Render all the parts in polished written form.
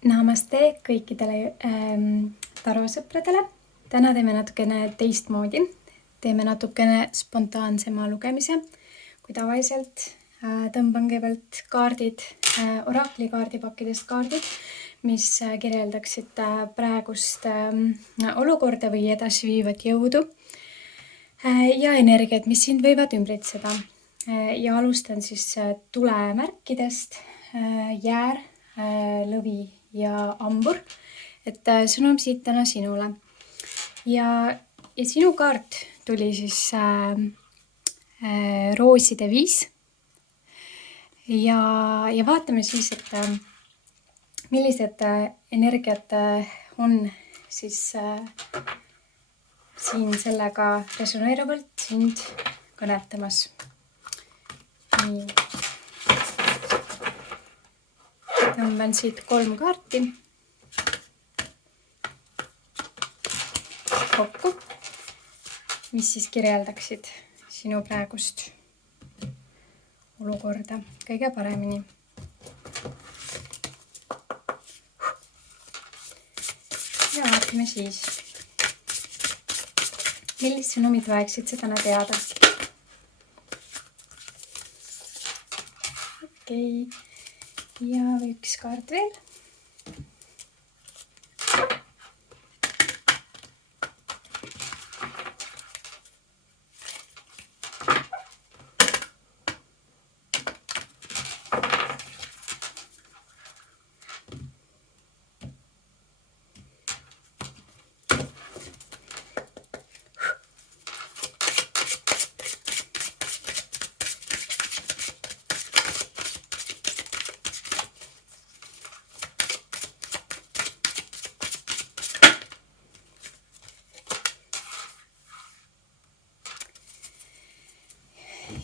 Namaste kõikidele tarosõpradele. Täna teeme natukene teistmoodi. Teeme natukene spontaansema lugemise. Kui tavaliselt tõmban kõigepealt kaardid, oraklikaardipakkidest kaardid, mis kirjeldaksid praegust olukorda või edasiviivat jõudu ja energiat, mis sind võivad ümbritseda. Ja alustan siis tulemärkidest, jäär, lõvi ja ambur, et sõnum siit täna sinule. Ja sinu kaart tuli siis rooside 5. Ja vaatame siis, et millised energiat on siis siin sellega resoneeruvalt sind kõnetamas. Nii. Tõmban siit 3 kaarti kokku, mis siis kirjeldaksid sinu praegust olukorda kõige paremini. Ja vaatame siis, millist sõnumit vajaksid sa täna teada. Okei. Ja üks kaart veel.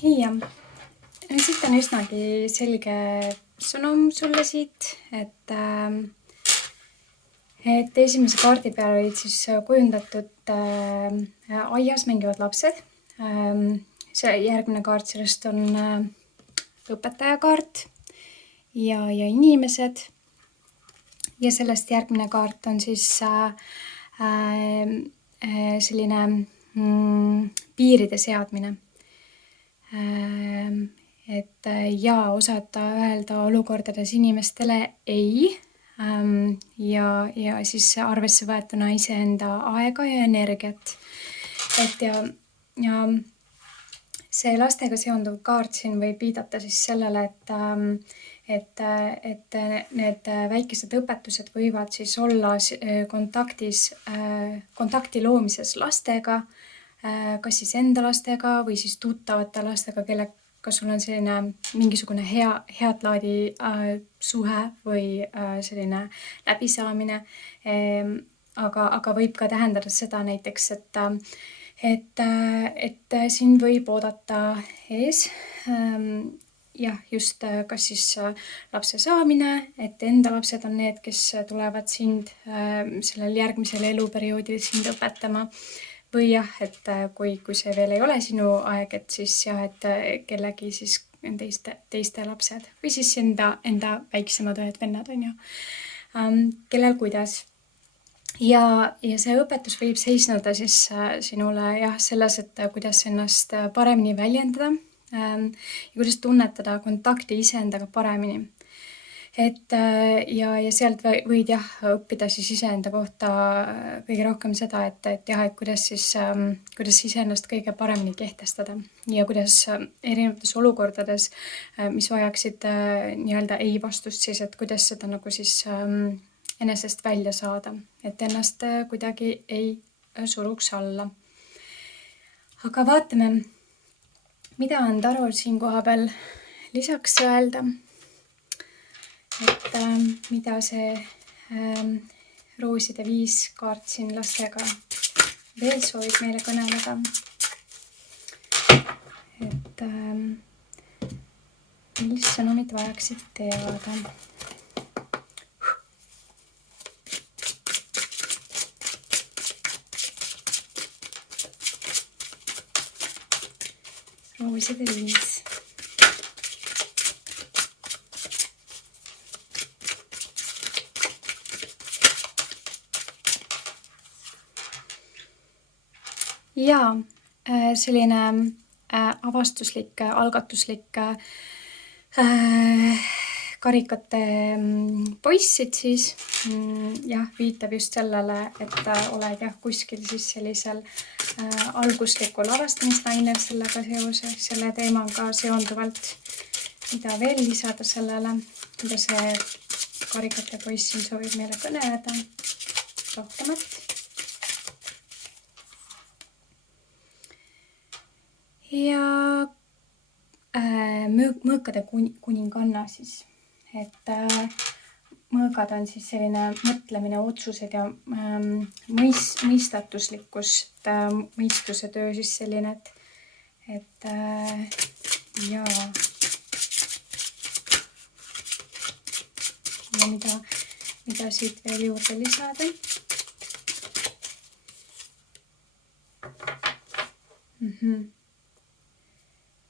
Ja siit on üsnagi selge sõnum sulle siit, et esimese kaardi peal olid siis kujundatud aias mängivad lapsed. See järgmine kaart sellest on õpetaja kaart ja inimesed. Ja sellest järgmine kaart on siis selline piiride seadmine. Et ja osata öelda olukordades inimestele ei ja siis arvesse võetuna iseenda aega ja energiat. Et ja see lastega seonduv kaart siin võib viidata siis sellele, et need väikesed õpetused võivad siis olla kontakti loomises lastega, kas siis enda lastega või siis tuttavate lastega, kellega sul on selline mingisugune head laadi suhe või selline läbisaamine. Aga võib ka tähendada seda näiteks, et sind võib oodata ees just kas siis lapse saamine, et enda lapsed on need, kes tulevad sind sellel järgmisel eluperioodil sind õpetama. Või et kui see veel ei ole sinu aeg, et siis et kellegi siis teiste lapsed või siis enda väiksemad õed, vennad on ju. Kellel kuidas. Ja see õpetus võib seisneda siis sinule selles, et kuidas ennast paremini väljendada ja kuidas tunnetada kontakti iseendaga paremini. Et ja sealt võid õppida siis iseenda kohta kõige rohkem seda, et kuidas iseennast kõige paremini kehtestada ja kuidas erinevates olukordades, mis vajaksid nii-öelda ei vastust siis, et kuidas seda nagu siis enesest välja saada, et ennast kuidagi ei suruks alla. Aga vaatame, mida on tarol siin koha peal lisaks öelda. Et mida see rooside 5 kaart siin lastega veel soovib meile kõneleda. Et millist sõnumit vajaksid teada. Rooside 5. ja selline avastuslik, algatuslik karikate poissid siis jah, viitab just sellele, et oled jah kuskil siis sellisel alguslikul avastamislainel sellega seoses, selle teemaga seonduvalt, mida veel lisada sellele, mida see karikate poiss siin soovib meile kõneleda rohkemat. Ja mõõkade kuninganna siis, et mõõgad on siis selline mõtlemine, otsused ja mõistatuslikkus, mõistuse töö siis selline, et ja mida siit veel juurde lisada.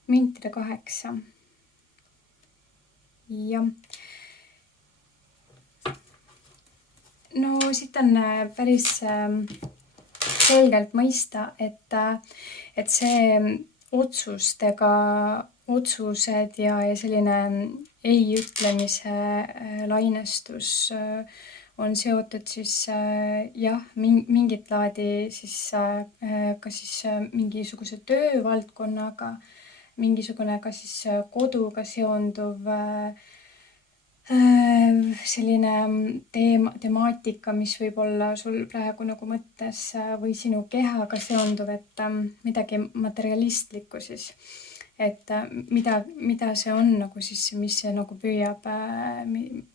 Müntide 8. Ja. No siit on päris selgelt mõista, et see otsused ja selline ei ütlemise lainestus on seotud siis jah, mingit laadi siis ka siis mingisuguse töövaldkonnaga, mingisugune ka siis koduga seonduv selline temaatika, mis võib olla sul praegu nagu mõttes või sinu kehaga seonduv, et midagi materialistlikku siis. Et mida see on nagu siis, mis see nagu püüab,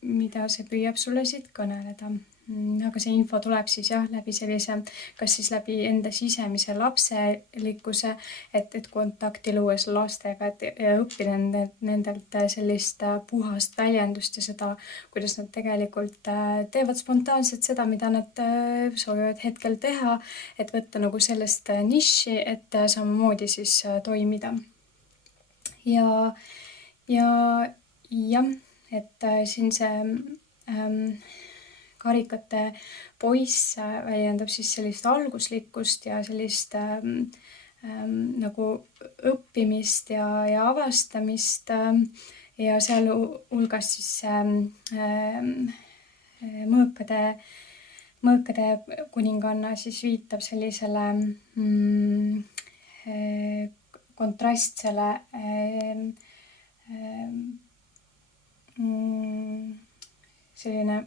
mida see püüab sulle siit kõneleda. Aga see info tuleb siis jah, läbi sellise, kas siis läbi enda sisemise lapselikkuse, et kontakti luues lastega, et õppida nendelt sellist puhast väljendust ja seda, kuidas nad tegelikult teevad spontaanselt seda, mida nad soovivad hetkel teha, et võtta nagu sellest niši, et samamoodi siis toimida. Ja jah, et siin see karikate poiss väljendab siis sellist alguslikkust ja sellist nagu õppimist ja avastamist ja seal hulgas siis mõõkade kuninganna siis viitab sellisele kontrastsele selline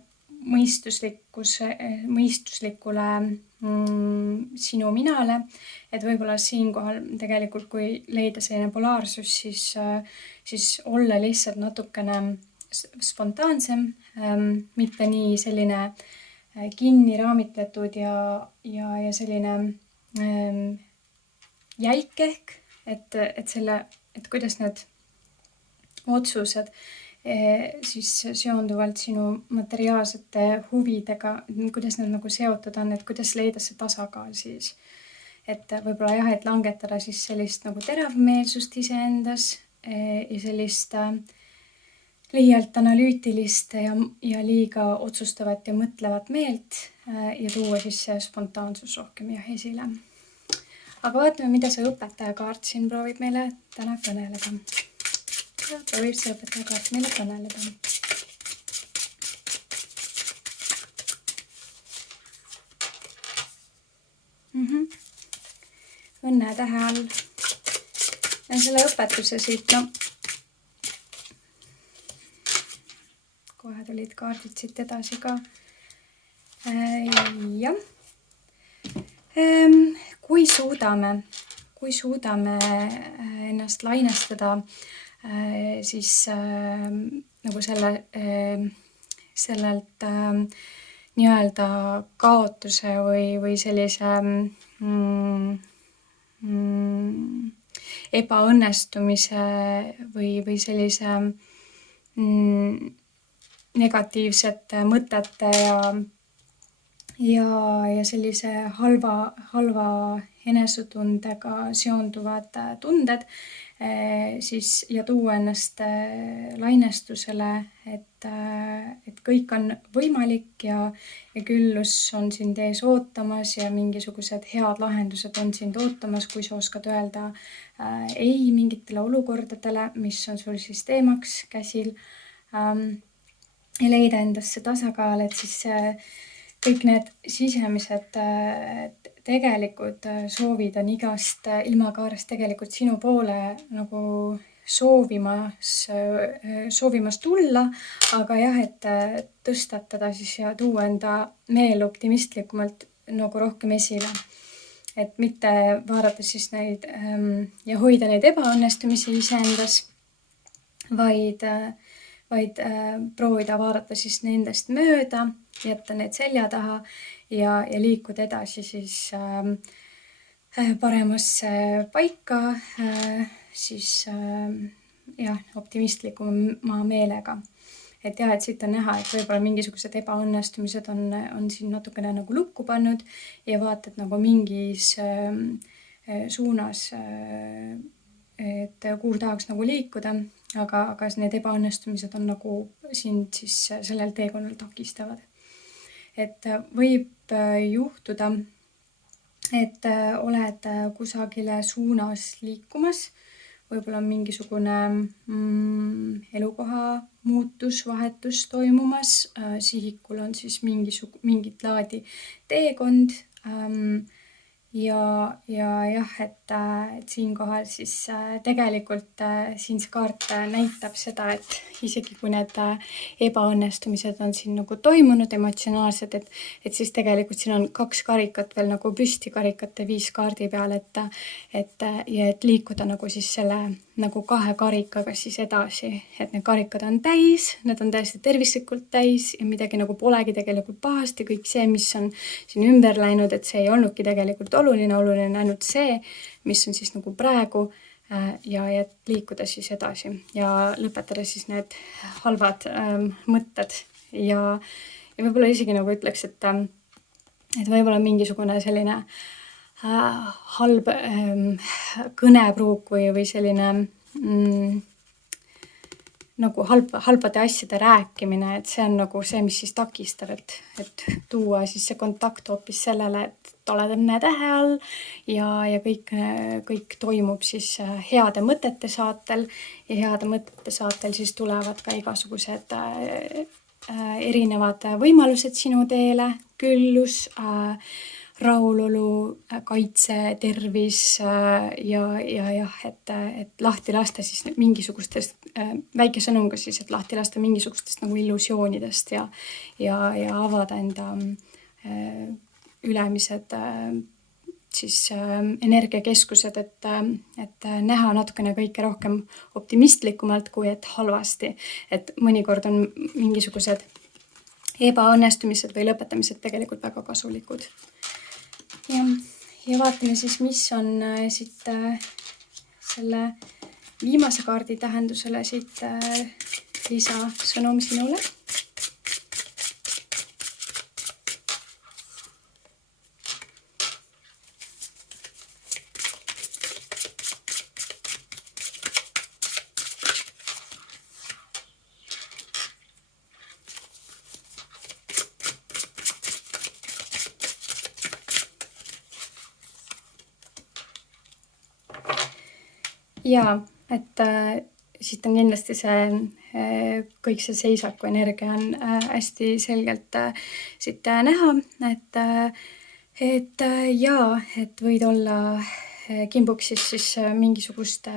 mõistuslikule sinu minale, et võib-olla siinkohal tegelikult, kui leida selline polaarsus, siis olla lihtsalt natukene spontaansem, mitte nii selline kinni raamitletud ja selline jäik ehk, et kuidas need otsused siis seonduvalt sinu materiaalsete huvidega, kuidas need nagu seotud on, et kuidas leida see tasakaal siis. Et võib-olla jah, et langetada siis sellist nagu teravmeelsust iseendas ja sellist liialt analüütilist ja liiga otsustavat ja mõtlevat meelt ja tuua siis see spontaansus rohkem jah esile. Aga vaatame, mida see õpetajakaart siin proovib meile täna kõneleda. Ja proovib see õpetajakaart meile kõneleda. Õnne tähe all. Ja selle õpetuse siit, kohe tulid kaardid siit edasi ka. Jah. Kui suudame ennast lainestada siis nagu sellelt nii-öelda kaotuse või sellise ebaõnnestumise või sellise negatiivsete mõtete ja sellise halva enesetundega seonduvad tunded siis ja tuua ennast lainestusele, et kõik on võimalik ja küllus on sind ees ootamas ja mingisugused head lahendused on sind ootamas, kui sa oskad öelda ei mingitele olukordadele, mis on sul siis teemaks käsil. Ja leida endasse tasakaal, et siis kõik need sisemised tegelikud soovid on igast ilmakaarest tegelikult sinu poole nagu soovimas tulla, aga jah, et tõstatada siis ja tuua enda meel optimistlikumalt nagu rohkem esile. Et mitte vaadata siis neid ja hoida neid ebaõnnestumisi iseendas, vaid proovida vaadata siis nendest mööda, jätta need selja taha ja liikuda edasi siis paremasse paika siis jah, optimistlikuma meelega. Et jah, et siit on näha, et võib-olla mingisugused ebaõnnestumised on siin natukene nagu lukku pannud ja vaatad nagu mingis suunas, et kuhu tahaks nagu liikuda, aga need ebaõnnestumised on nagu sind siis sellel teekonnal takistavad. Et võib juhtuda, et oled kusagile suunas liikumas, võib-olla on mingisugune elukoha muutus, vahetus toimumas, sihikul on siis mingit laadi teekond ja jah, et siinkohal siis tegelikult siin see kaart näitab seda, et isegi kui need ebaõnnestumised on siin nagu toimunud emotsionaalsed, et siis tegelikult siin on 2 karikat veel nagu püsti karikate 5 kaardi peal, et liikuda nagu siis selle nagu 2 karikaga siis edasi, et need karikad on täis, need on täiesti tervislikult täis ja midagi nagu polegi tegelikult pahasti, kõik see, mis on siin ümber läinud, et see ei olnudki tegelikult oluline ainult see, mis on siis nagu praegu ja liikuda siis edasi ja lõpetada siis need halvad mõtted ja võib-olla isegi nagu ütleks, et võib-olla mingisugune selline halb kõnepruuk või selline nagu halbade asjade rääkimine, et see on nagu see, mis siis takistab, et tuua siis see kontakt hoopis sellele, et oled õnnetähe all ja kõik toimub siis heade mõtete saatel ja heade mõtete saatel siis tulevad ka igasugused erinevad võimalused sinu teele, küllus, rahulolu, kaitse, tervis ja jah, et lahti lasta siis mingisugustest, väike sõnum ka siis, et lahti lasta mingisugustest nagu illusioonidest ja avada enda ülemised siis energiakeskused, et näha natukene kõike rohkem optimistlikumalt kui et halvasti, et mõnikord on mingisugused ebaõnnestumised või lõpetamised tegelikult väga kasulikud. Ja vaatame siis, mis on siit selle viimase kaardi tähendusele siit lisasõnum sinule. Ja, et siit on kindlasti kõik see seisaku energia on hästi selgelt siit näha, et võid olla kimbuks siis mingisuguste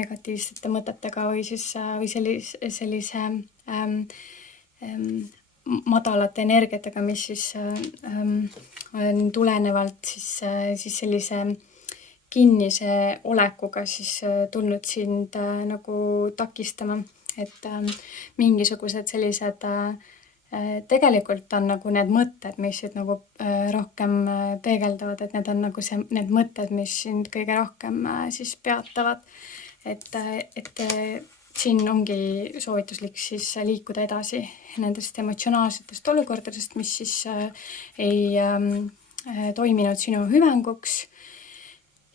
negatiivsete mõtetega või sellise madalate energiatega, mis siis on tulenevalt siis sellise kinnise olekuga siis tulnud sind nagu takistama, et mingisugused sellised tegelikult on nagu need mõtted, mis nagu rohkem peegeldavad, et need on nagu need mõtted, mis sind kõige rohkem siis peatavad, et siin ongi soovituslik siis liikuda edasi nendest emotsionaalsetest olukordadest, mis siis ei toiminud sinu hüvanguks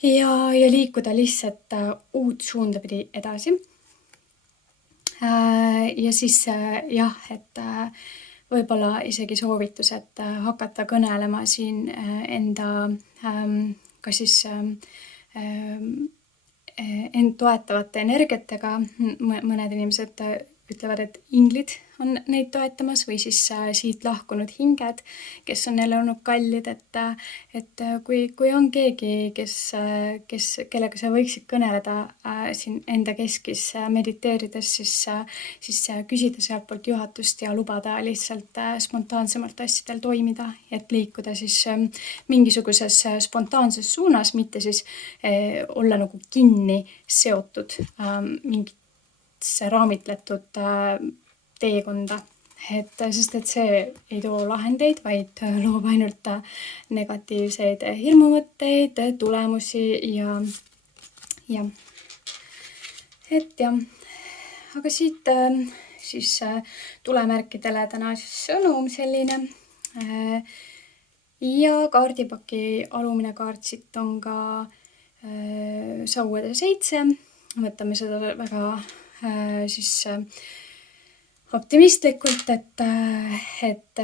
ja liikuda lihtsalt uut suunda pidi edasi. Ja siis jah, et võib-olla isegi soovitus, et hakata kõnelema siin enda ka siis end toetavate energiatega. Mõned inimesed ütlevad, et inglid on neid toetamas või siis siit lahkunud hinged, kes on jälle olnud kallid, et kui on keegi, kellega sa võiksid kõneleda siin enda keskis mediteerides, siis küsida sealt poolt juhatust ja lubada lihtsalt spontaansemalt asjadel toimida, et liikuda siis mingisuguses spontaanses suunas, mitte siis olla nagu kinni seotud mingit raamitletud teekonda, sest et see ei too lahendeid, vaid loob ainult negatiivseid hirmumõtteid, tulemusi ja. Aga siit siis tulemärkidele täna siis sõnum selline ja kaardipaki alumine kaart siit on ka sauade 7, võtame seda väga siis optimistlikult, et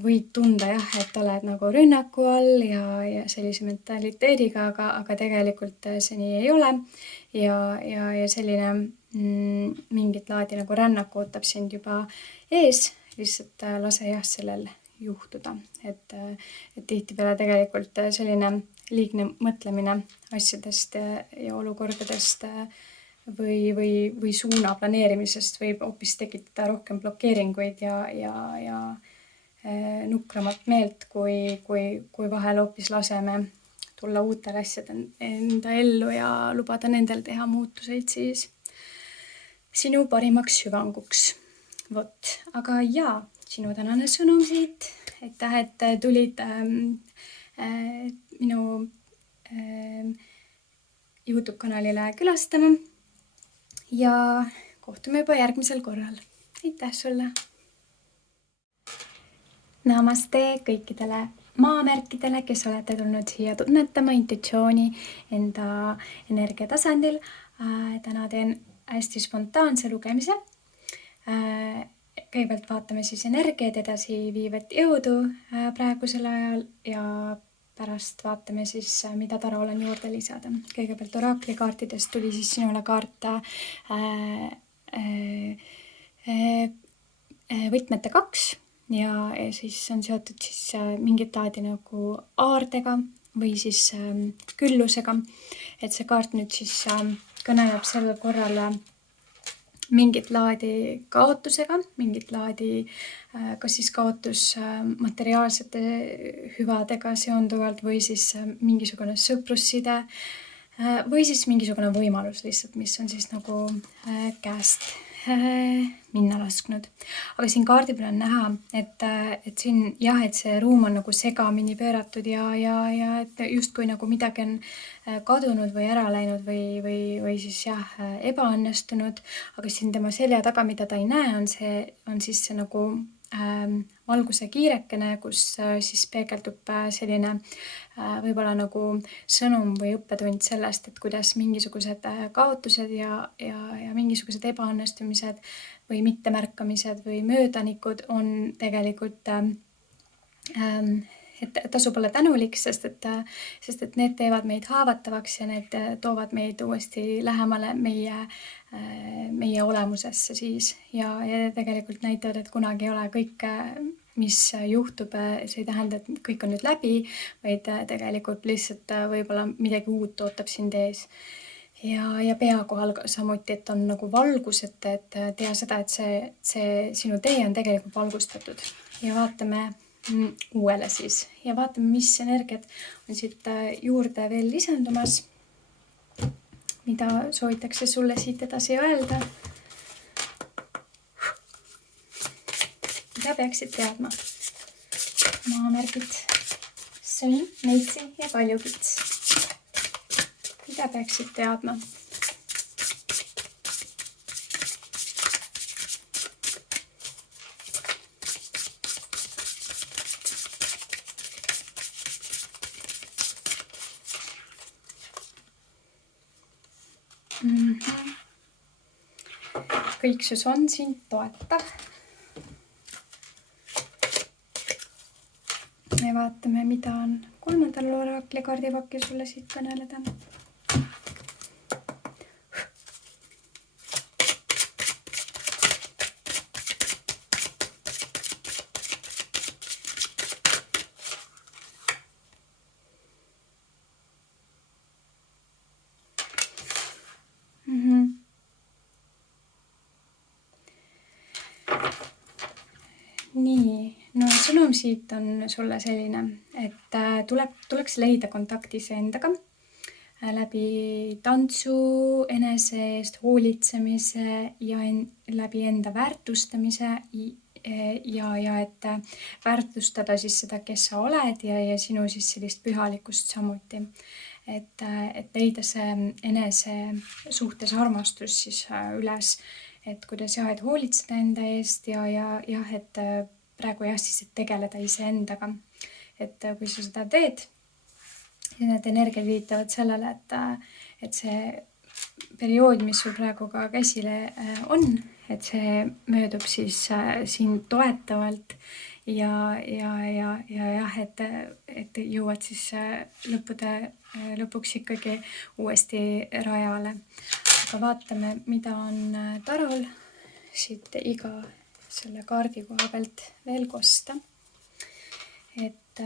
võid tunda jah, et oled nagu rünnaku all ja sellise mentaliteediga, aga tegelikult see nii ei ole ja selline mingit laadi nagu rännak ootab sind juba ees, lihtsalt lase jah sellel juhtuda, et tihtipeale tegelikult selline liigne mõtlemine asjadest ja olukordadest või suuna planeerimisest võib hoopis tekitada rohkem blokeeringuid ja nukramat meelt, kui vahel hoopis laseme tulla uutel asjadel enda ellu ja lubada nendel teha muutuseid siis sinu parimaks hüvanguks. Vot, aga jaa, sinu tänane sõnum siit, aitäh, et tulid minu YouTube kanalile külastama. Ja kohtume juba järgmisel korral. Aitäh sulle! Namaste kõikidele maamärkidele, kes olete tulnud siia tunnetama intuitsiooni enda energiatasandil. Täna teen hästi spontaanse lugemise. Kõigepealt vaatame siis energiaid edasi viivat jõudu praegusel ajal ja pärast vaatame siis, mida tara olen juurde lisada. Kõigepealt oraklikaartidest tuli siis sinule kaart võtmete 2 ja siis on seotud siis mingit laadi nagu aardega või siis küllusega. Et see kaart nüüd siis kõneleb sellel korral mingit laadi kaotusega, mingit laadi kas siis kaotus materiaalsete hüvadega seonduvalt või siis mingisugune sõprusside või siis mingisugune võimalus lihtsalt, mis on siis nagu käest minna lasknud. Aga siin kaardi peal on näha, et siin jah, et see ruum on nagu segamini pööratud ja et justkui nagu midagi on kadunud või ära läinud või siis jah, ebaõnnestunud, aga siin tema selja taga, mida ta ei näe, on siis see nagu valguse kiirekene, kus siis peegeldub selline võib-olla nagu sõnum või õppetund sellest, et kuidas mingisugused kaotused ja mingisugused ebaõnnestumised või mittemärkamised või möödanikud on tegelikult, et tasub olla tänulik, sest et need teevad meid haavatavaks ja need toovad meid uuesti lähemale meie olemusesse siis ja tegelikult näitavad, et kunagi ei ole kõik, mis juhtub, see ei tähenda, et kõik on nüüd läbi, vaid tegelikult lihtsalt võib-olla midagi uut ootab sind ees. Ja pea kohal samuti, et on nagu valgus, et tea seda, et see sinu tee on tegelikult valgustatud ja vaatame uuele siis ja vaatame, mis energiat on siit juurde veel lisandumas, mida soovitakse sulle siit edasi öelda. Mida peaksid teadma? Maamärgid, sõnn, neitsi ja kaljukits. Mida peaksid teadma? Kõiksus on sind toetav. Me vaatame, mida on 3. oraakli kaardipakki sulle siit kõneleda. Nii, no sõnum siit on sulle selline, et tuleks leida kontakti iseendaga läbi tantsu, enese eest hoolitsemise ja läbi enda väärtustamise ja et väärtustada siis seda, kes sa oled ja sinu siis sellist pühalikkust samuti. Et leida see enese suhtes armastus siis üles, et kuidas et hoolitseda enda eest ja et praegu siis et tegeleda iseendaga. Et kui sa seda teed, ja need energiad viitavad sellele, et see periood, mis sul praegu ka käsile on, et see möödub siis sind toetavalt ja et jõuad siis lõpuks ikkagi uuesti rajale. Aga vaatame, mida on tarol siit iga selle kaardi koha pealt veel kosta. Et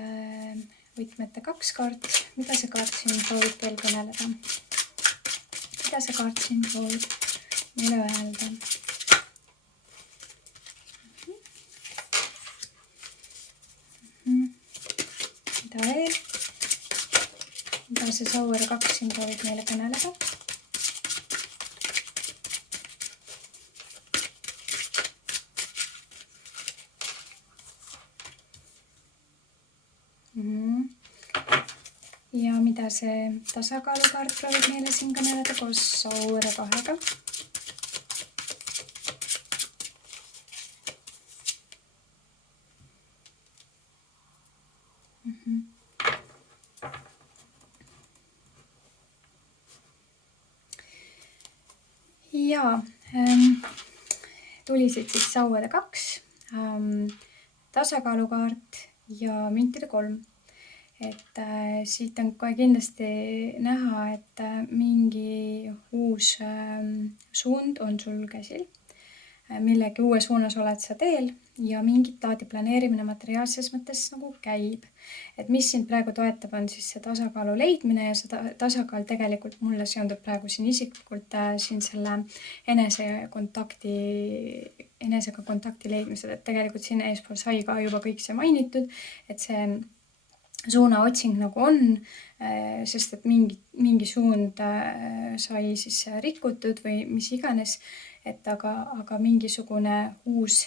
võtmete 2 kaart, mida see kaart siin soovib veel kõneleda? Mida see kaart siin soovib meile öelda? Mida veel? Mida see Sauer 2 siin soovib meile kõneleda? Ja mida see tasakaalukaart proovib meile siin kõneleda koos Sauer 2-ga? Ja tulisid siis Sauer 2, tasakaalukaart ja müntide 3. Et siit on kohe kindlasti näha, et mingi uus suund on sul käsil, millegi uue suunas oled sa teel ja mingit laadi planeerimine materiaalses mõttes nagu käib. Et mis sind praegu toetab, on siis see tasakaalu leidmine ja see tasakaal tegelikult mulle seondub praegu siin isiklikult siin selle enesega kontakti leidmisel, et tegelikult siin eespool sai ka juba kõik see mainitud, et see suunaotsing nagu on, sest et mingi suund sai siis rikutud või mis iganes, et aga mingisugune uus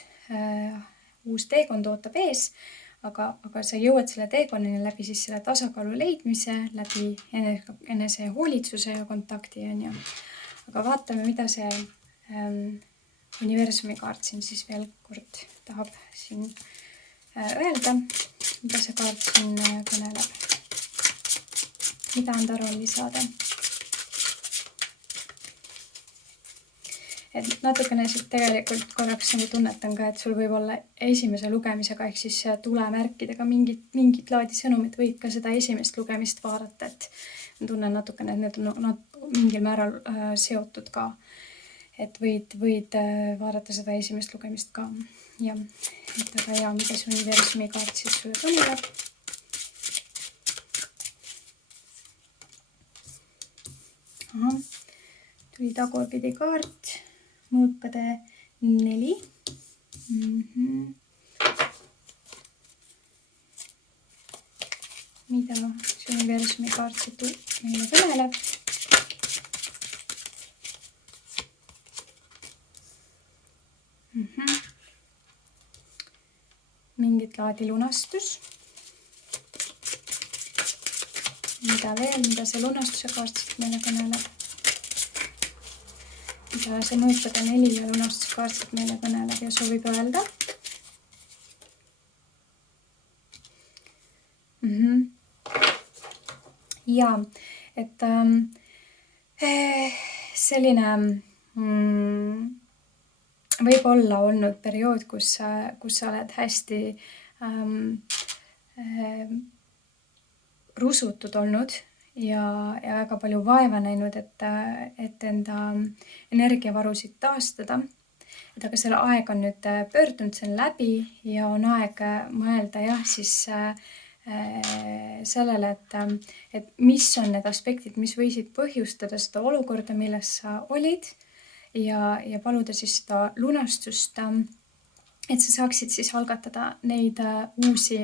teekond ootab ees, aga sa jõuad selle teekonnani läbi siis selle tasakaalu leidmise, läbi enese hoolitsuse ja kontakti, on ju. Aga vaatame, mida see universumi kaart siin siis veel kord tahab siin öelda, mida see kaart siin kõneleb. Mida on tarol lisada? Et natukene siit tegelikult korraks nagu tunnetan ka, et sul võib olla esimese lugemisega ehk siis tulemärkidega mingit laadi sõnumit, võid ka seda esimest lugemist vaadata, et tunnen natukene, et need on mingil määral seotud ka. Et võid vaadata seda esimest lugemist ka. Ja, et aga hea, mida see universumi kaart siis sulle kõneleb. Tuli tagurpidi kaart, mõõkade 4. Mida see universumi kaart siit meile kõneleb? Mingit laadi lunastus. Mida veel, mida see lunastuse kaart siit meile kõneleb? Mida see mõõkade 4 ja lunastuse kaart siit meile kõneleb ja soovib öelda? Ja, et selline võib olla olnud periood, kus sa oled hästi rusutud olnud ja väga palju vaeva näinud, et enda energiavarusid taastada. Et aga selle aeg on nüüd pöördunud, see on läbi ja on aeg mõelda jah, siis sellele, et mis on need aspektid, mis võisid põhjustada seda olukorda, milles sa olid ja paluda siis seda lunastust, et sa saaksid siis algatada neid uusi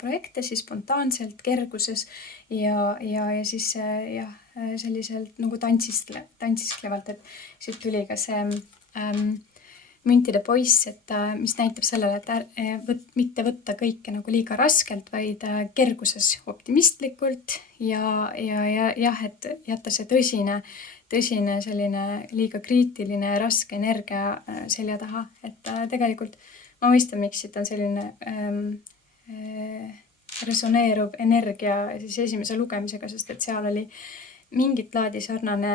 projekte siis spontaanselt, kerguses ja siis jah, selliselt nagu tantsisklevalt, et siit tuli ka see müntide poiss, et mis näitab sellele, et mitte võtta kõike nagu liiga raskelt, vaid kerguses optimistlikult ja jah, et jätta see tõsine selline liiga kriitiline ja raske energia selja taha. Et tegelikult ma mõistan, miks siit on selline resoneeruv energia siis esimese lugemisega, sest et seal oli mingit laadi sarnane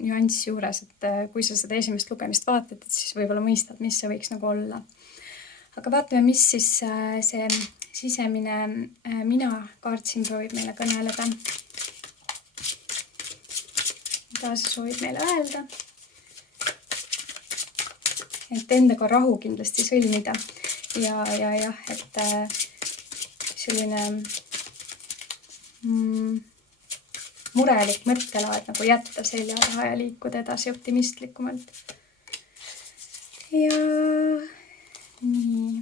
nüanss juures, et kui sa seda esimest lugemist vaatad, et siis võib-olla mõistad, mis see võiks nagu olla. Aga vaatame, mis siis see sisemine mina kaart siin proovib meile kõneleda. Mida see soovib meile öelda? Et endaga rahu kindlasti sõlmida ja jah, et selline murelik mõttelaad nagu jätta selja taha ja liikuda edasi optimistlikumalt. Ja nii.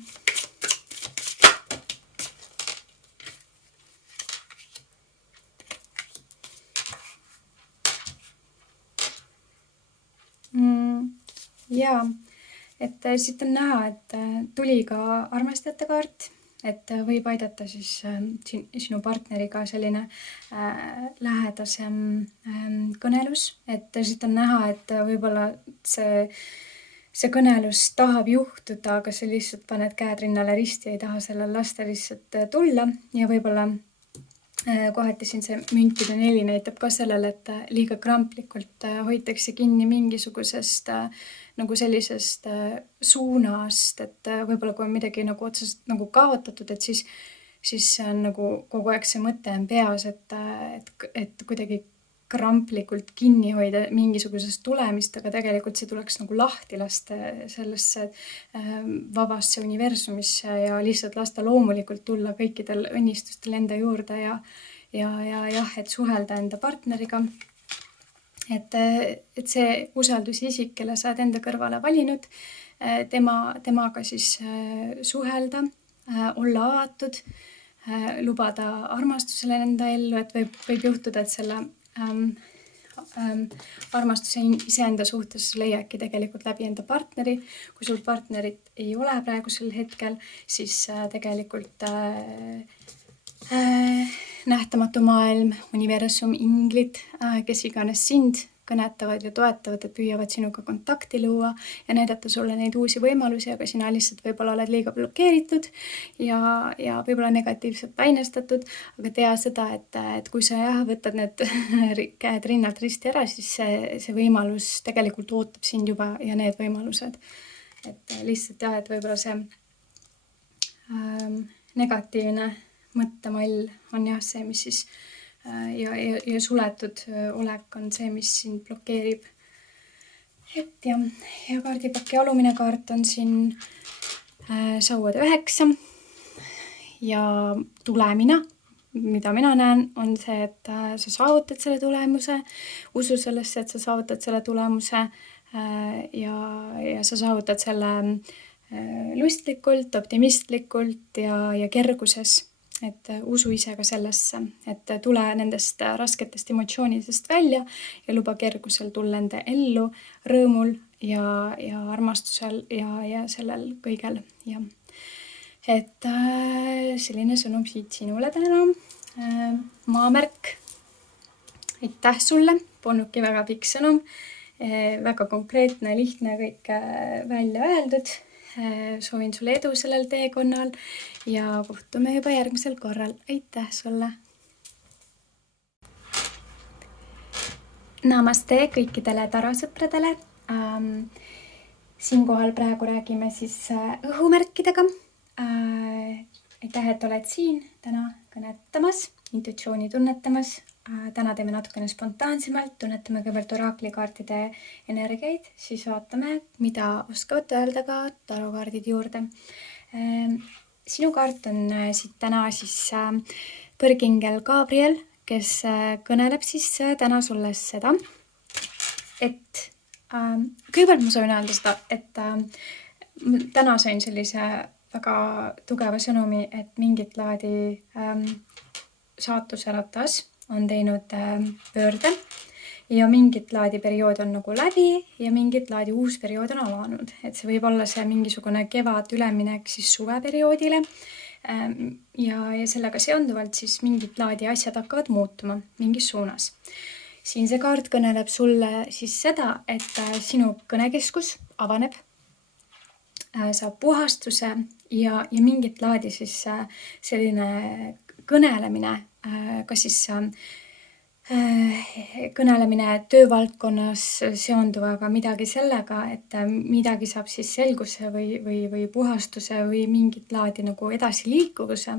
Jaa, et siit on näha, et tuli ka armastajate kaart. Et võib aidata siis sinu partneriga selline lähedasem kõnelus. Et siit on näha, et võib-olla see kõnelus tahab juhtuda, aga sa lihtsalt paned käed rinnale risti ja ei taha sellel lasta lihtsalt tulla. Ja võib-olla kohati siin see müntide 4 näitab ka sellele, et liiga kramplikult hoitakse kinni mingisugusest nagu sellisest suunast, et võib-olla kui on midagi nagu otsest nagu kaotatud, et siis on nagu kogu aeg see mõte on peas, et kuidagi kramplikult kinni hoida mingisugusest tulemist, aga tegelikult see tuleks nagu lahti lasta sellesse vabasse universumisse ja lihtsalt lasta loomulikult tulla kõikidel õnnistustel enda juurde ja jah, et suhelda enda partneriga. Et see usaldusisik, kelle sa oled enda kõrvale valinud, temaga siis suhelda, olla avatud, lubada armastusele enda ellu, et võib juhtuda, et selle armastuse iseenda suhtes leiadki tegelikult läbi enda partneri. Kui sul partnerit ei ole praegusel hetkel, siis tegelikult nähtamatu maailm, universum, inglid, kes iganes sind kõnetavad ja toetavad, et püüavad sinuga kontakti luua ja näidata sulle neid uusi võimalusi, aga sina lihtsalt võib-olla oled liiga blokeeritud ja võib-olla negatiivselt painestatud, aga tea seda, et kui sa võtad need käed rinnalt risti ära, siis see võimalus tegelikult ootab sind juba ja need võimalused. Et lihtsalt jah, et võib-olla see negatiivne mõttemall on jah see, mis siis ja suletud olek on see, mis sind blokeerib. Et ja kaardipaki alumine kaart on siin sauade 9 ja tulemina, mida mina näen, on see, et sa saavutad selle tulemuse, usu sellesse, et sa saavutad selle tulemuse ja sa saavutad selle lustlikult, optimistlikult ja kerguses. Et usu ise ka sellesse, et tule nendest rasketest emotsioonidest välja ja luba kergusel tulla enda ellu, rõõmul ja armastusel ja sellel kõigel. Ja. Et selline sõnum siit sinule täna. Maamärk. Aitäh sulle, polnudki väga pikk sõnum, väga konkreetne, lihtne, kõik välja öeldud. Soovin sulle edu sellel teekonnal ja kohtume juba järgmisel korral. Aitäh sulle! Namaste kõikidele tarosõpradele. Siinkohal praegu räägime siis õhumärkidega. Aitäh, et oled siin täna kõnetamas, intuitsiooni tunnetamas. Täna teeme natukene spontaansemalt, tunnetame kõigepealt oraklikaartide energiaid, siis vaatame, mida oskavad öelda ka tarokaardid juurde. Sinu kaart on siit täna siis kõrgingel Gabriel, kes kõneleb siis täna sulle seda, et kõigepealt ma soovin öelda seda, et täna sain sellise väga tugeva sõnumi, et mingit laadi saatuseratas on teinud pöörde ja mingit laadi periood on nagu läbi ja mingit laadi uus periood on alanud. Et see võib olla see mingisugune kevad üleminek siis suveperioodile ja sellega seonduvalt siis mingit laadi asjad hakkavad muutuma mingis suunas. Siin see kaart kõneleb sulle siis seda, et sinu kõnekeskus avaneb, saab puhastuse ja mingit laadi siis selline kõnelemine, kas siis kõnelemine töövaldkonnas seonduvaga midagi sellega, et midagi saab siis selguse või puhastuse või mingit laadi nagu edasiliikuvuse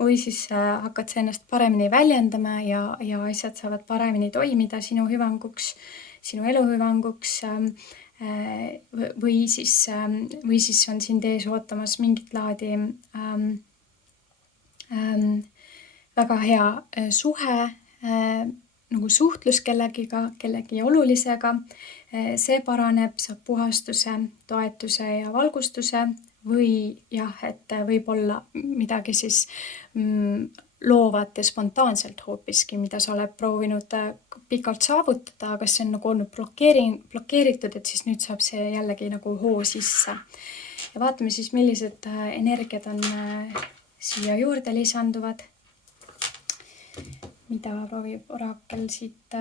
või siis hakkad sa ennast paremini väljendama ja asjad saavad paremini toimida sinu hüvanguks, sinu elu hüvanguks või siis on sind ees ootamas mingit laadi väga hea suhe, nagu suhtlus kellegi olulisega. See paraneb, saab puhastuse, toetuse ja valgustuse või jah, et võib olla midagi siis loovat ja spontaanselt hoopiski, mida sa oled proovinud pikalt saavutada, aga see on nagu olnud blokeeritud, et siis nüüd saab see jällegi nagu hoo sisse. Ja vaatame siis, millised energiad on siia juurde lisanduvad. Mida proovib orakel siit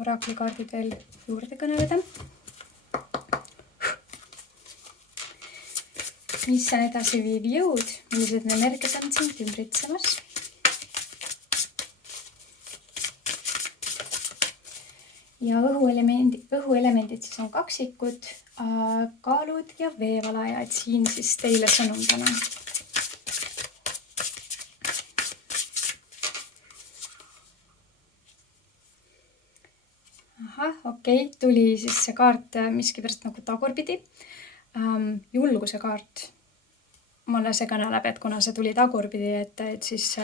oraklikaardid veel juurde kõneleda. Mis on edasiviiv jõud, millised energiad on sind ümbritsemas. Ja õhuelemendid siis on kaksikud, kaalud ja veevalajad. Siin siis teile sõnum täna. Okei, tuli siis see kaart miskipärast nagu tagurpidi. Julguse kaart. Mulle see kõneleb, et kuna see tuli tagurpidi, et siis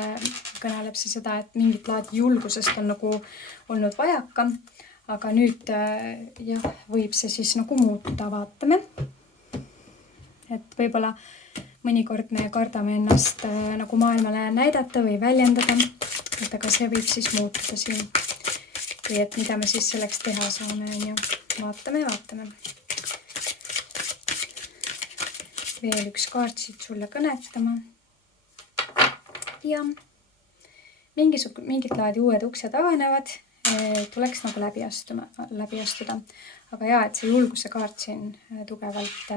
kõneleb see seda, et mingit laadi julgusest on nagu olnud vajaka. Aga nüüd jah, võib see siis nagu muuta, vaatame. Et võib-olla mõnikord me kardame ennast nagu maailmale näidata või väljendada. Et aga see võib siis muutuda siin. Või et mida me siis selleks teha saame, on ju. Vaatame. Veel üks kaart siit sulle kõnetama. Ja mingit laadi uued uksed avanevad, tuleks nagu läbi astuda. Aga jah, et see julguse kaart siin tugevalt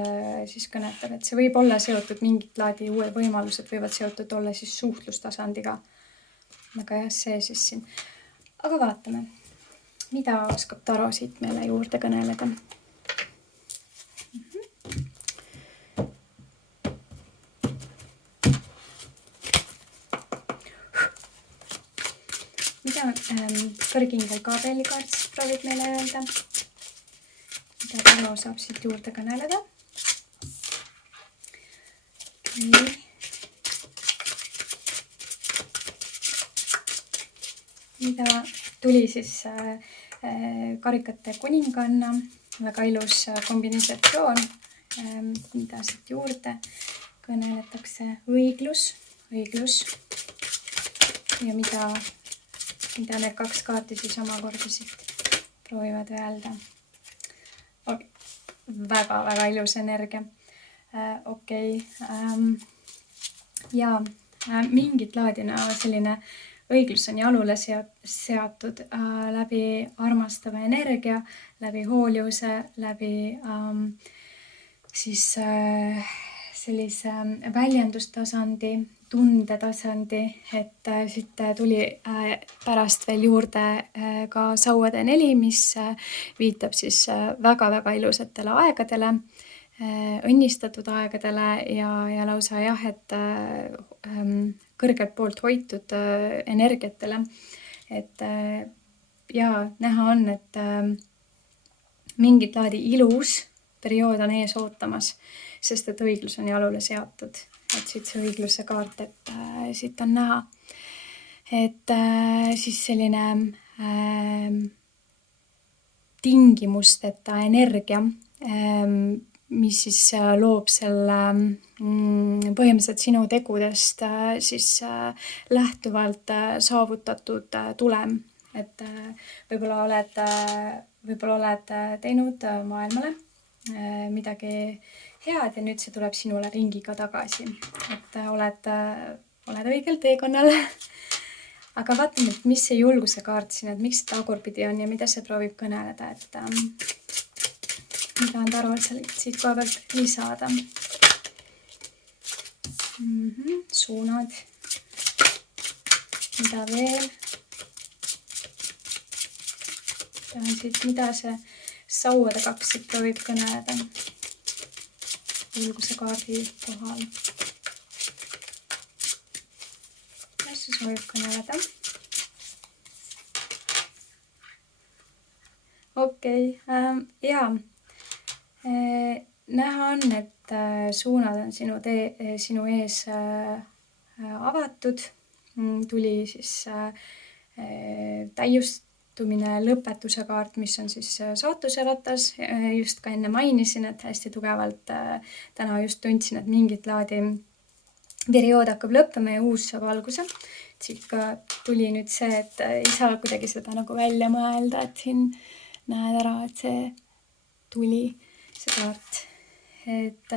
siis kõnetab, et see võib olla seotud mingit laadi uued võimalused võivad seotud olla siis suhtlustasandiga. Aga jah, see siis siin. Aga vaatame. Mida oskab taro siit meile juurde kõneleda? Mida kõrgingel Gabrieli kaart proovib meile öelda? Mida taro saab siit juurde kõneleda? Mida tuli siis karikate kuninganna, väga ilus kombinisatsioon, mida siit juurde kõneletakse õiglus ja mida need kaks kaarti siis omakorda siit proovivad öelda. Väga ilus energia. Okei. Ja mingit laadina selline õiglus on jalule seatud läbi armastava energia, läbi hoolivuse, läbi siis sellise väljendustasandi, tundetasandi, et siit tuli pärast veel juurde ka sauade 4, mis viitab siis väga-väga ilusatele aegadele, õnnistatud aegadele ja lausa jah, et kõrgelt poolt hoitud energiatele. Et ja näha on, et mingit laadi ilus periood on ees ootamas, sest et õiglus on jalule seatud. Et siit see õigluse kaart, et siit on näha. Et siis selline tingimusteta energia, mis siis loob selle põhimõtteliselt sinu tegudest siis lähtuvalt saavutatud tulem. Et võib-olla oled teinud maailmale midagi head ja nüüd see tuleb sinule ringiga tagasi. Et oled õigel teekonnal. Aga vaatame, et mis see julguse kaart siin, et miks see tagurpidi on ja mida see proovib kõneleda, et mida on tarval siit koha pealt lisada. Suunad. Mida veel? Mida see sauade 2 siit proovib kõneleda julguse kaardi kohal. Mis see soovib kõneleda? Okei, jaa. Näha on, et suunad on sinu ees avatud. Tuli siis täiustumine lõpetuse kaart, mis on siis saatuse ratas. Just ka enne mainisin, et hästi tugevalt täna just tundsin, et mingit laadi periood hakkab lõppema ja uus saab alguse. Siit ka tuli nüüd see, et ei saa kuidagi seda nagu välja mõelda, et siin näed ära, et see tuli, see kaart. Et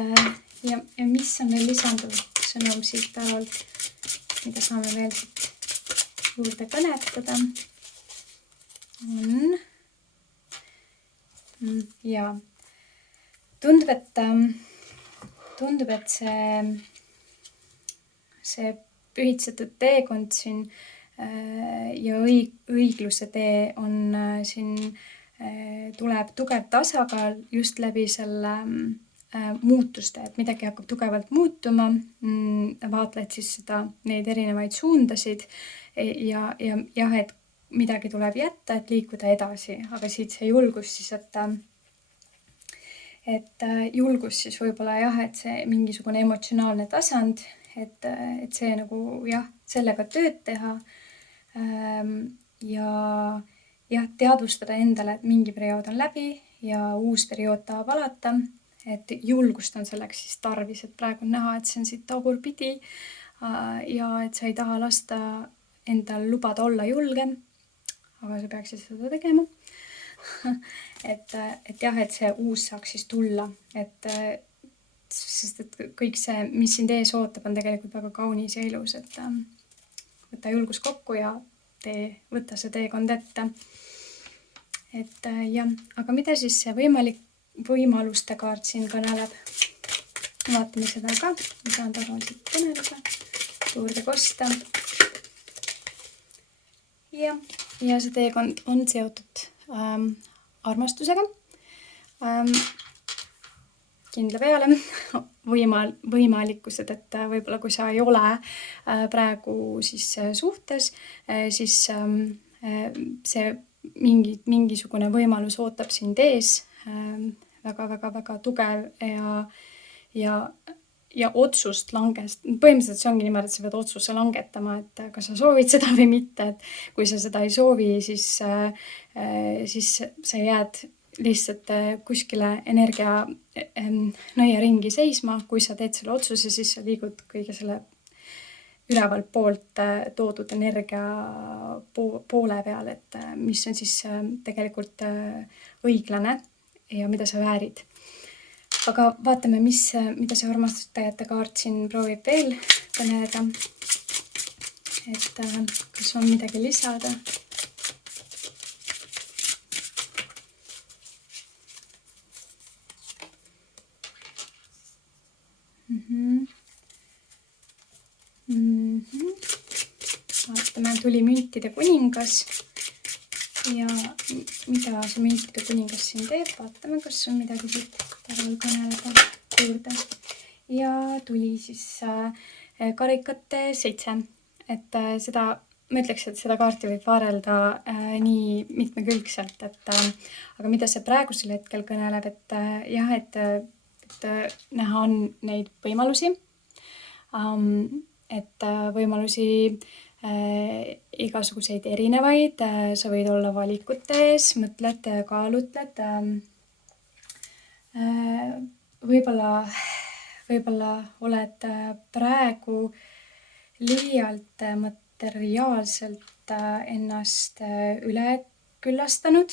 ja mis on veel lisanduv sõnum siit taralt, mida saame veel siit juurde kõnetada. Ja tundub, et see pühitsetud teekond siin ja õigluse tee on siin tuleb tugev tasakaal just läbi selle muutuste, et midagi hakkab tugevalt muutuma, vaatled siis neid erinevaid suundasid ja jah, et midagi tuleb jätta, et liikuda edasi, aga siit see julgus siis, et julgus siis võib-olla jah, et see mingisugune emotsionaalne tasand, et see nagu jah, sellega tööd teha ja teadvustada endale, et mingi periood on läbi ja uus periood tahab alata, et julgust on selleks siis tarvis, et praegu on näha, et see on siit tagurpidi ja et sa ei taha lasta endal lubada olla julge, aga sa peaksid seda tegema. et jah, et see uus saaks siis tulla, sest et kõik see, mis sind ees ootab, on tegelikult väga kaunis ja ilus, et võta julgus kokku ja võta see teekond ette. Et jah, aga mida siis see võimaluste kaart siin kõneleb? Vaatame seda ka, mida on tavaliselt kõneleda, juurde kosta. Ja see teekond on seotud armastusega. Kindla peale võimalikkused, et võib-olla kui sa ei ole praegu siis suhtes, siis see mingisugune võimalus ootab sind ees, väga-väga-väga tugev ja otsust põhimõtteliselt see ongi niimoodi, et sa pead otsuse langetama, et kas sa soovid seda või mitte, et kui sa seda ei soovi, siis sa jääd lihtsalt kuskile energia nõiaringi seisma. Kui sa teed selle otsuse, siis sa liigud kõige selle ülevalt poolt toodud energia poole peal, et mis on siis tegelikult õiglane ja mida sa väärid. Aga vaatame, mida see armastustajate kaart siin proovib veel kõneleda. Et kas on midagi lisada? tuli müntide kuningas ja mida see müntide kuningas siin teeb, vaatame, kas on midagi siit täna kõneleda juurde. Ja tuli siis karikate 7, et seda, ma ütleks, et seda kaarti võib vaarelda nii mitmekülgselt, aga mida see praegusel hetkel kõneleb, et jah, et näha on neid võimalusi, et võimalusi igasuguseid erinevaid, sa võid olla valikute ees, mõtled, kaalutled, võib-olla oled praegu liialt materiaalselt ennast üle küllastanud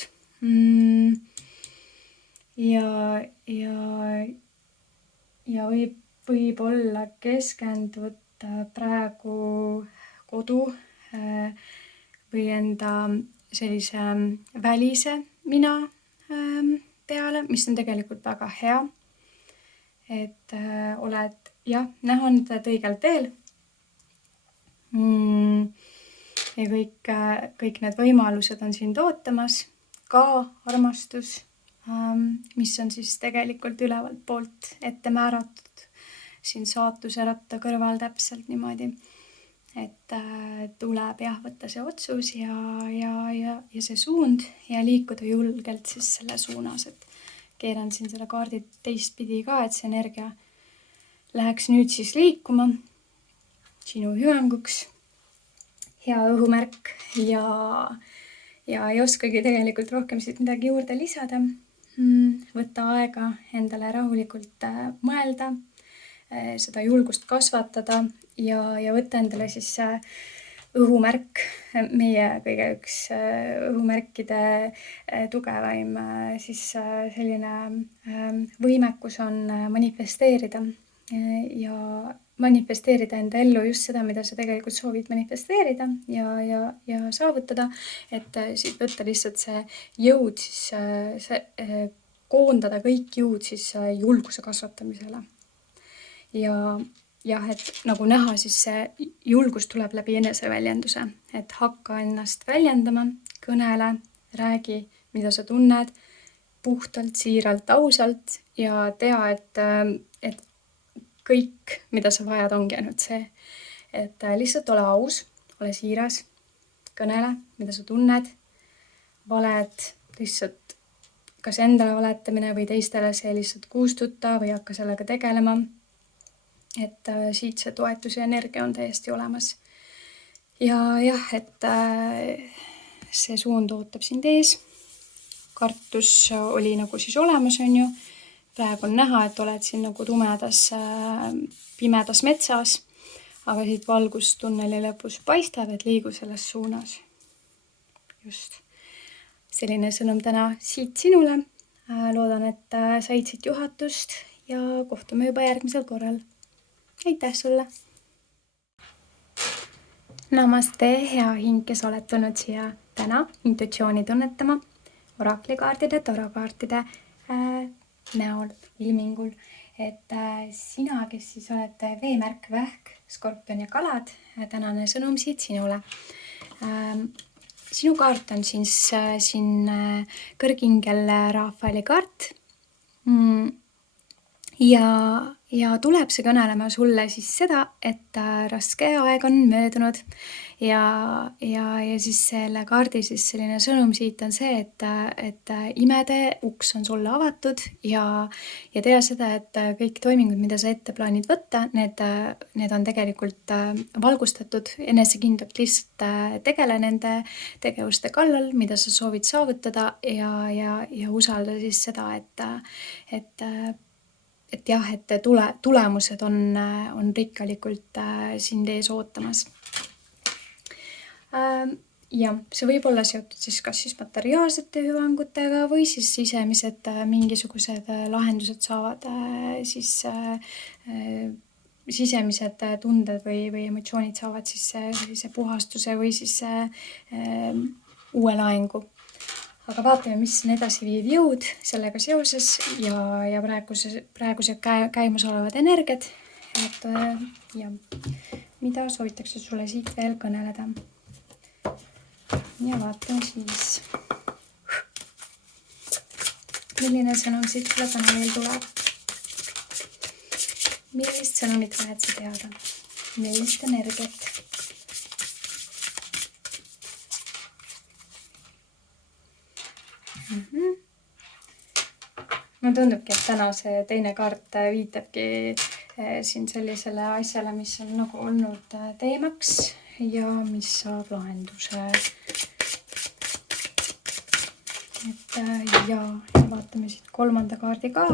ja võib-olla keskendud praegu kodu või enda sellise välise mina peale, mis on tegelikult väga hea. Et oled, jah, näha on õigel teel. Ja kõik need võimalused on sind ootamas, ka armastus, mis on siis tegelikult ülevalt poolt ette määratud siin saatuse ratta kõrval täpselt niimoodi. Et tuleb jah, võtta see otsus ja see suund ja liikuda julgelt siis selle suunas, et keeran siin selle kaardi teistpidi ka, et see energia läheks nüüd siis liikuma sinu hüvanguks. Hea õhumärk ja ei oskagi tegelikult rohkem siit midagi juurde lisada. Võtta aega endale rahulikult mõelda, seda julgust kasvatada ja võtta endale siis õhumärk, meie kõige üks õhumärkide tugevaim siis selline võimekus on manifesteerida ja manifesteerida enda ellu just seda, mida sa tegelikult soovid manifesteerida ja saavutada, et siit võtta lihtsalt see jõud, siis koondada kõik jõud siis julguse kasvatamisele. Ja jah, et nagu näha, siis see julgus tuleb läbi eneseväljenduse, et hakka ennast väljendama, kõnele, räägi, mida sa tunned, puhtalt, siiralt, ausalt ja tea, et kõik, mida sa vajad, ongi ainult see, et lihtsalt ole aus, ole siiras, kõnele, mida sa tunned, valed lihtsalt kas endale valetamine või teistele see lihtsalt kustuta või hakka sellega tegelema. Et siit see toetus ja energia on täiesti olemas. Ja jah, et see suund ootab sind ees. Kartus oli nagu siis olemas, on ju. Praegu on näha, et oled siin nagu tumedas, pimedas metsas, aga siit valgustunneli lõpus paistab, et liigu selles suunas. Just. Selline sõnum täna siit sinule. Loodan, et said siit juhatust ja kohtume juba järgmisel korral. Aitäh sulle! Namaste, hea hing, kes oled tulnud siia täna intuitsiooni tunnetama oraklikaardide, tarokaartide näol, ilmingul. Et sina, kes siis oled veemärk, vähk, skorpion ja kalad, tänane sõnum siit sinule. Sinu kaart on siis siin kõrgingel Rafaeli kaart. Ja tuleb see kõnelema sulle siis seda, et raske aeg on möödunud ja siis selle kaardi siis selline sõnum siit on see, et imede uks on sulle avatud ja tea seda, et kõik toimingud, mida sa ette plaanid võtta, need on tegelikult valgustatud, enesekindlalt lihtsalt tegele nende tegevuste kallal, mida sa soovid saavutada ja usalda siis seda, et jah, et tulemused on rikkalikult sind ees ootamas. Ja see võib olla seotud siis kas siis materiaalsete hüvangutega või siis sisemised mingisugused lahendused saavad siis sisemised tunded või emotsioonid saavad siis sellise puhastuse või siis uue laengu. Aga vaatame, mis on edasi viiv jõud sellega seoses ja praeguse käimas olevad energiat, et ja mida soovitakse sulle siit veel kõneleda. Ja vaatame siis, milline sõnum siit sulle täna veel tuleb. Millist sõnumit vahed sa teada? Millist energiat? Mulle tundubki, et täna see teine kaart viitabki siin sellisele asjale, mis on nagu olnud teemaks ja mis saab lahenduse. Et ja vaatame siit kolmanda kaardi ka.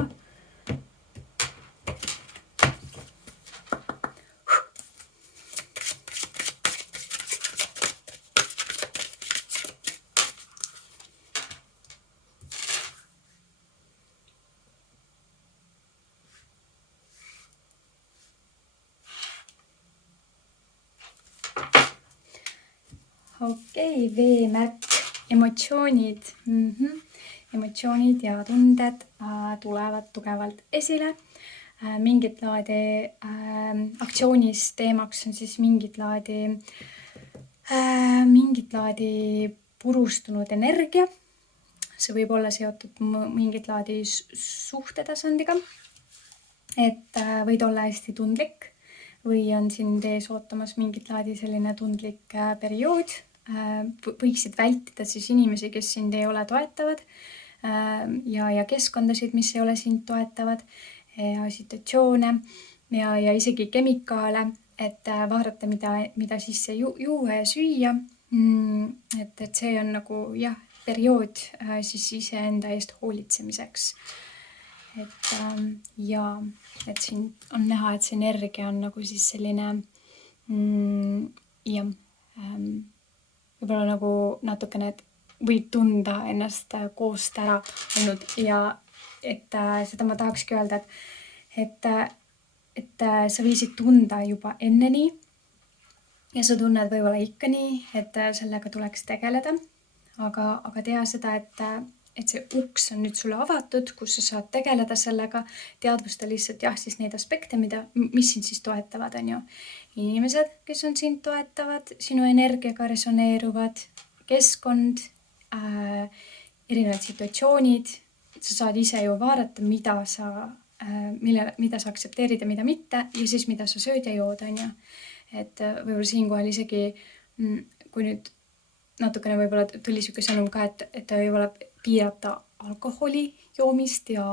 Okei, veemärk, emotsioonid. Emotsioonid ja tunded tulevad tugevalt esile. Mingit laadi aktsioonis teemaks on siis mingit laadi purustunud energia. See võib olla seotud mingit laadi suhtetasandiga. Et võid olla hästi tundlik või on sind ees ootamas mingit laadi selline tundlik periood. Võiksid vältida siis inimesi, kes sind ei ole toetavad ja keskkondasid, mis ei ole sind toetavad ja situatsioone ja isegi kemikaale, et vaadata, mida sisse juua ja süüa. Et see on nagu periood siis iseenda eest hoolitsemiseks. Et siin on näha, et see energia on nagu siis selline võib-olla nagu natukene, et võid tunda ennast koost ära olnud ja et seda ma tahakski öelda, et sa võisid tunda juba enne nii ja sa tunned võib-olla ikka nii, et sellega tuleks tegeleda, aga tea seda, et see uks on nüüd sulle avatud, kus sa saad tegeleda sellega, teadvusta lihtsalt siis neid aspekte, mis sind siis toetavad, on ju. Inimesed, kes on sind toetavad, sinu energiaga resoneeruvad, keskkond, erinevad situatsioonid, sa saad ise ju vaadata, mida sa aktsepteerid ja mida mitte ja siis mida sa sööd ja jood, on ju. Et võib-olla siinkohal isegi, kui nüüd natukene võib-olla tuli siuke sõnum ka, et võib-olla piirata alkoholi joomist ja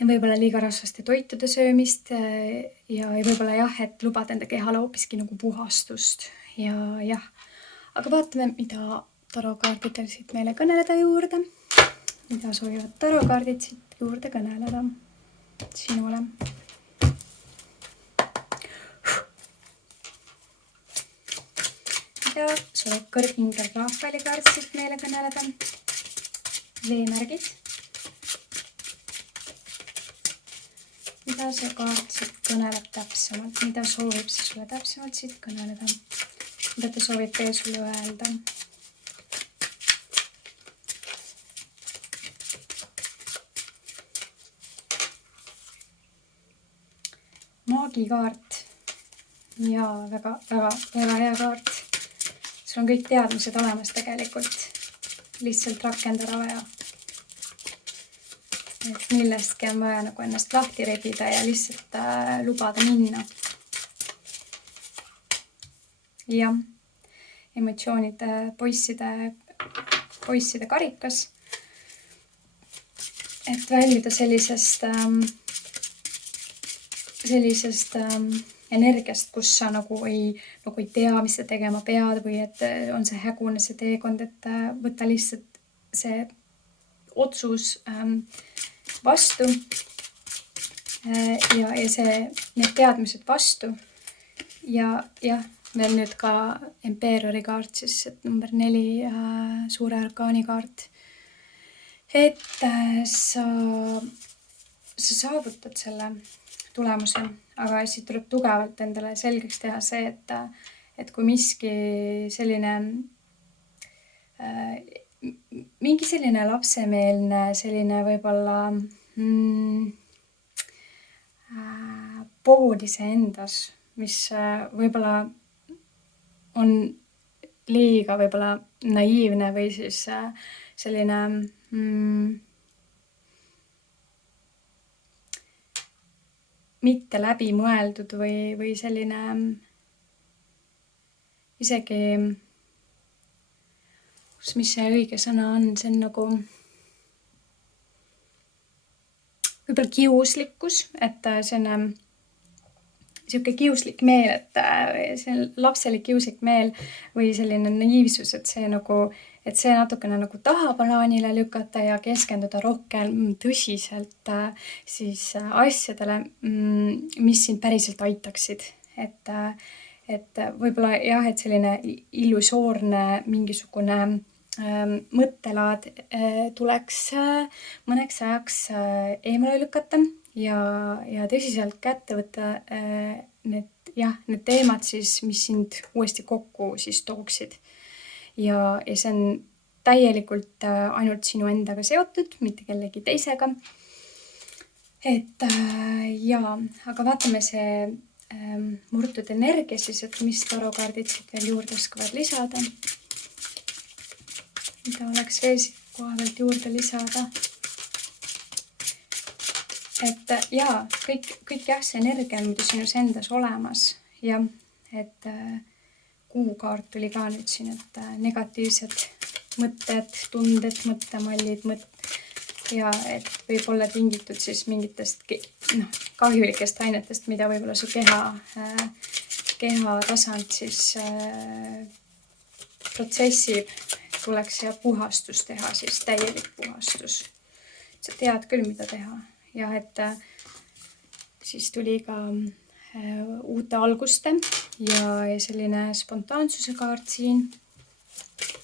võib-olla liiga rasvaste toitude söömist ja võib-olla et lubad enda kehale hoopiski nagu puhastust ja. Aga vaatame, mida tarokaardidel siit meile kõneleda juurde. Mida soovivad tarokaardid siit juurde kõneleda sinule. Mida soovib kõrgingel Rafaeli kaart siit meile kõneleda. Veemärgid. Mida see kaart siit kõneleb täpsemalt? Mida soovib see sulle täpsemalt siit kõneleda? Mida ta soovib veel sulle öelda? Maagikaart. Jaa, väga hea kaart. Sul on kõik teadmised olemas tegelikult. Lihtsalt rakendada vaja. Et millestki on vaja nagu ennast lahti rebida ja lihtsalt lubada minna. Ja emotsioonide poisside karikas. Et väljuda sellisest energiast, kus sa nagu ei tea, mis sa tegema pead või et on see hägune see teekond, et võtta lihtsalt see otsus vastu ja need teadmised vastu ja veel nüüd ka Emperori kaart, siis et number 4 suure arkaani kaart, et sa saavutad selle tulemuse, aga siit tuleb tugevalt endale selgeks teha see, et kui miski selline, mingi selline lapsemeelne, selline võib-olla pood iseendas, mis võib-olla on liiga võib-olla naiivne või siis selline mitte läbimõeldud või selline isegi, mis see õige sõna on, see on nagu võib-olla kiuslikkus, et see on sihuke kiuslik meel, et see lapselik kiuslik meel või selline naiivsus, et see natukene nagu tahaplaanile lükata ja keskenduda rohkem tõsiselt siis asjadele, mis sind päriselt aitaksid. Et võib-olla jah, et selline illusoorne mingisugune mõttelaad tuleks mõneks ajaks eemale lükata ja tõsiselt kätte võtta need teemad siis, mis sind uuesti kokku siis tooksid. Ja see on täielikult ainult sinu endaga seotud, mitte kellegi teisega. Et aga vaatame see murtud energia siis, et mis tarokaardid siit veel juurde oskavad lisada. Mida oleks veel siit koha pealt juurde lisada. Et kõik jah, see energia on muidu sinus endas olemas ja et kuukaart tuli ka nüüd siin, et negatiivsed mõtted, tunded, mõttemallid, ja et võib olla tingitud siis mingitest kahjulikest ainetest, mida võib-olla su keha tasand siis protsessib, tuleks ja puhastus teha, siis täielik puhastus. Sa tead küll, mida teha. Ja et siis tuli ka uute alguste ja selline spontaansuse kaart siin,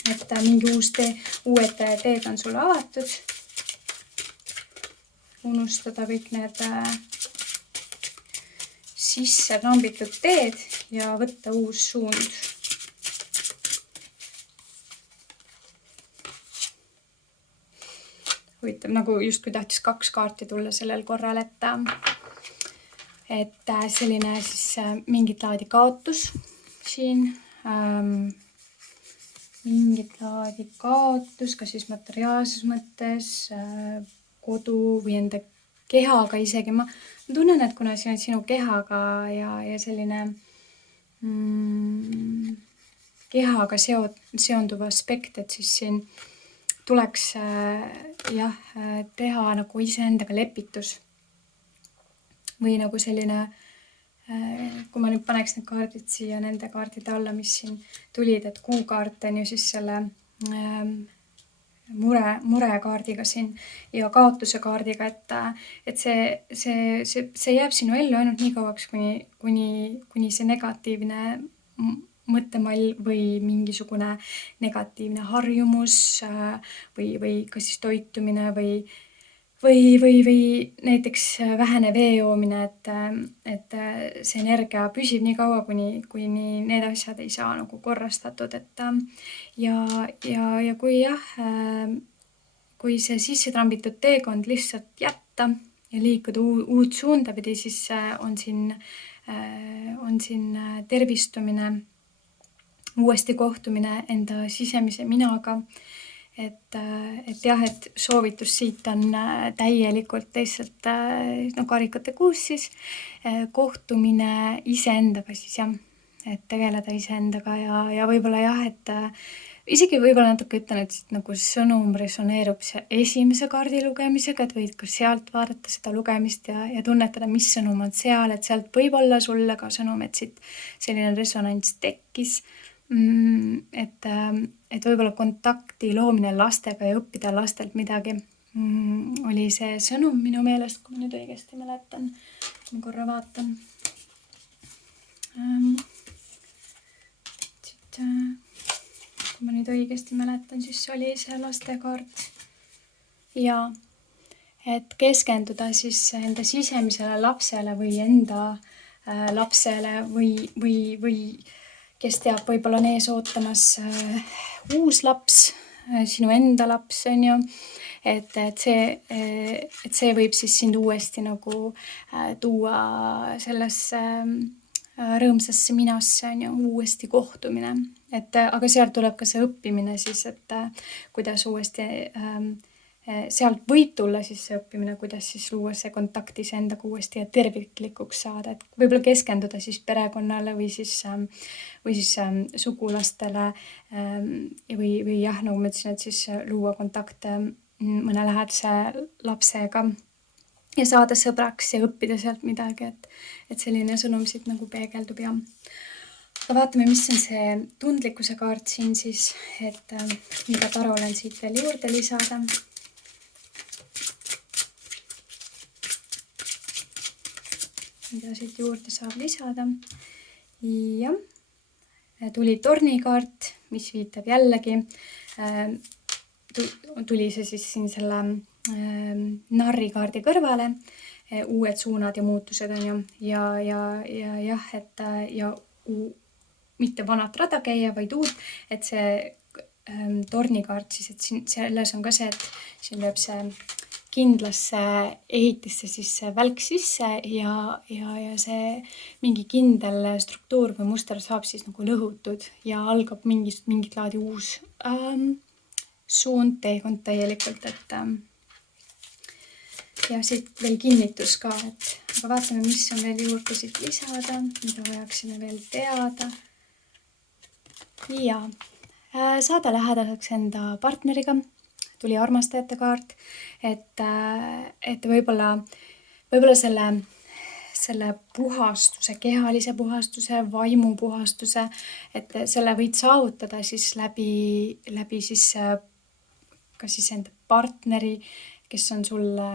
et mingi uued teed on sulle avatud. Unustada kõik need sisse rambitud teed ja võtta uus suund. Huvitav, nagu justkui tahtis 2 kaarti tulla sellel korral, et selline siis mingit laadi kaotus siin, mingit laadi kaotus, ka siis materiaalses mõttes, kodu või enda kehaga isegi. Ma tunnen, et kuna siin on sinu kehaga ja selline kehaga seonduv aspekt, et siis siin tuleks teha nagu iseendaga lepitus või nagu selline, kui ma nüüd paneks need kaardid siia nende kaardide alla, mis siin tulid, et kuukaart on ju siis selle murekaardiga siin ja kaotuse kaardiga, et see jääb sinu ellu ainult nii kauaks, kuni see negatiivne mõttemall või mingisugune negatiivne harjumus või ka siis toitumine või näiteks vähene vee joomine, et see energia püsib nii kaua, kuni need asjad ei saa nagu korrastatud, ja kui see sisse trambitud teekond lihtsalt jätta ja liikuda uut suunda pidi, siis on siin tervistumine, uuesti kohtumine enda sisemise minaga, et soovitus siit on täielikult lihtsalt karikate kuus siis kohtumine iseendaga siis jah, et tegeleda iseendaga ja võib-olla jah, et isegi võib-olla natuke ütlen, et nagu sõnum resoneerub see esimese kaardi lugemisega, et võid ka sealt vaadata seda lugemist ja tunnetada, mis sõnum on seal, et sealt võib olla sulle ka sõnum, et siit selline resonants tekkis. Et võib-olla kontakti loomine lastega ja õppida lastelt midagi oli see sõnum minu meelest, kui ma nüüd õigesti mäletan. Ma korra vaatan. Kui ma nüüd õigesti mäletan, siis oli see lastekaart. Ja et keskenduda siis enda sisemisele lapsele või enda lapsele või kes teab, võib-olla on ees ootamas uus laps, sinu enda laps, on ju, et see võib siis sind uuesti nagu tuua sellesse rõõmsasse minasse on ju uuesti kohtumine. Aga sealt tuleb ka see õppimine siis, et kuidas uuesti sealt võib tulla siis see õppimine, kuidas siis luua see kontakt iseendaga uuesti ja terviklikuks saada, et võib-olla keskenduda siis perekonnale või siis sugulastele või jah, nagu ma ütlesin, et siis luua kontakte mõne lähedase lapsega ja saada sõbraks ja õppida sealt midagi, et selline sõnum siit nagu peegeldub ja aga vaatame, mis on see tundlikkuse kaart siin siis, et mida Tarol on siit veel juurde lisada. Mida siit juurde saab lisada. Ja tuli tornikaart, mis viitab jällegi. Tuli see siis siin selle narrikaardi kõrvale. Uued suunad ja muutused on ju. Ja jah, et ja mitte vanat rada käia, vaid uut, et see tornikaart siis, et selles on ka see, et siin lööb see kindlasse ehitisse siis see välk sisse ja see mingi kindel struktuur või muster saab siis nagu lõhutud ja algab mingit laadi uus suund, teekond täielikult, et ja siit veel kinnitus ka, et aga vaatame, mis on veel juurde siit lisada, mida vajaksime veel teada. Ja saada lähedaseks enda partneriga, tuli armastajate kaart, et võib-olla selle puhastuse, kehalise puhastuse, vaimu puhastuse, et selle võid saavutada siis läbi siis ka siis enda partneri, kes on sulle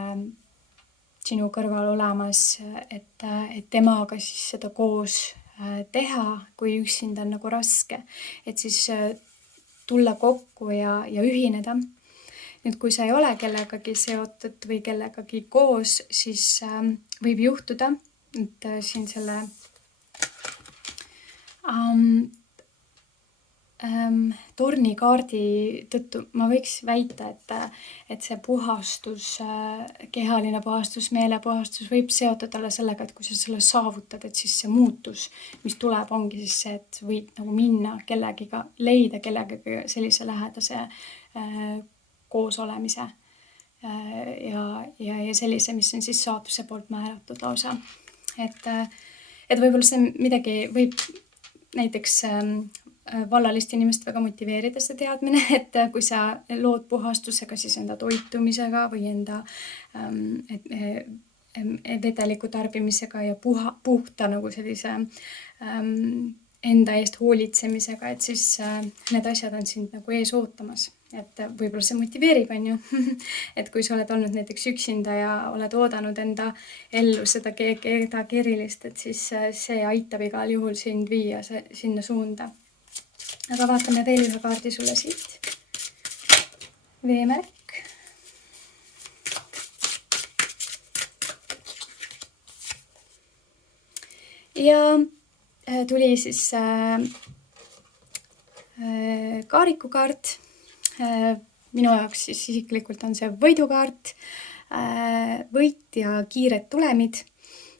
sinu kõrval olemas, et temaga siis seda koos teha, kui üksinda on nagu raske, et siis tulla kokku ja ühineda. Nüüd, kui sa ei ole kellegagi seotud või kellegagi koos, siis võib juhtuda, et siin selle tornikaardi tõttu ma võiks väita, et see puhastus, kehaline puhastus, meelepuhastus võib seotud olla sellega, et kui sa selle saavutad, et siis see muutus, mis tuleb, ongi siis see, et võid nagu minna kellegiga, leida kellegagi sellise lähedase koos olemise ja sellise, mis on siis saatuse poolt määratud lausa. Et võib-olla see midagi võib näiteks vallalist inimest väga motiveerida see teadmine, et kui sa lood puhastusega siis enda toitumisega või enda vedeliku tarbimisega ja puhta nagu sellise enda eest hoolitsemisega, et siis need asjad on sind nagu ees ootamas. Et võib-olla see motiveerib, on ju. Et kui sa oled olnud näiteks üksinda ja oled oodanud enda ellu seda kedagi erilist, et siis see aitab igal juhul sind viia sinna suunda. Aga vaatame veel ühe kaardi sulle siit. Veemärk. Ja tuli siis kaarikukaart. Minu jaoks siis isiklikult on see võidukaart, võit ja kiired tulemid,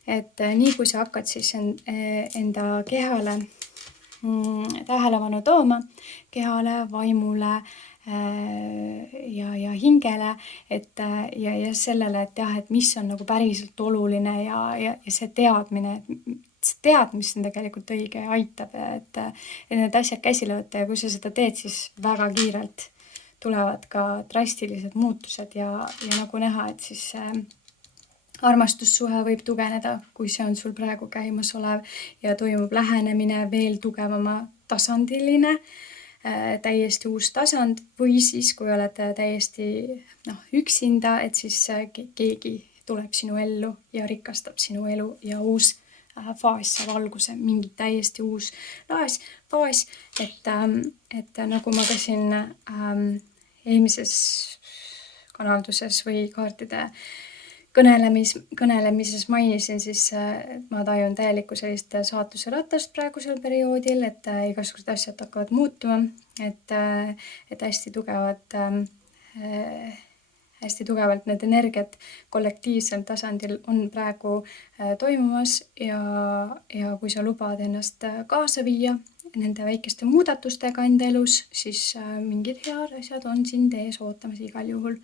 et nii kui sa hakkad siis enda kehale tähelepanu tooma, kehale, vaimule ja hingele, ja sellele, et jah, et mis on nagu päriselt oluline ja see teadmine, mis on tegelikult õige ja aitab, et need asjad käsile võtta ja kui sa seda teed, siis väga kiirelt tulevad ka drastilised muutused ja nagu näha, et siis armastussuhe võib tugevneda, kui see on sul praegu käimas olev ja toimub lähenemine veel tugevama tasandiline, täiesti uus tasand või siis, kui oled täiesti üksinda, et siis keegi tuleb sinu ellu ja rikastab sinu elu ja uus faas saab alguse, mingi täiesti uus faas, et nagu ma ka siin eelmises kanalduses või kaartide kõnelemises mainisin, siis ma tajun täielikku sellist saatuse ratast praegusel perioodil, et igasugused asjad hakkavad muutuma, et hästi tugevad hästi tugevalt need energiat kollektiivsel tasandil on praegu toimumas ja kui sa lubad ennast kaasa viia nende väikeste muudatustega enda elus, siis mingid head asjad on sind ees ootamas igal juhul.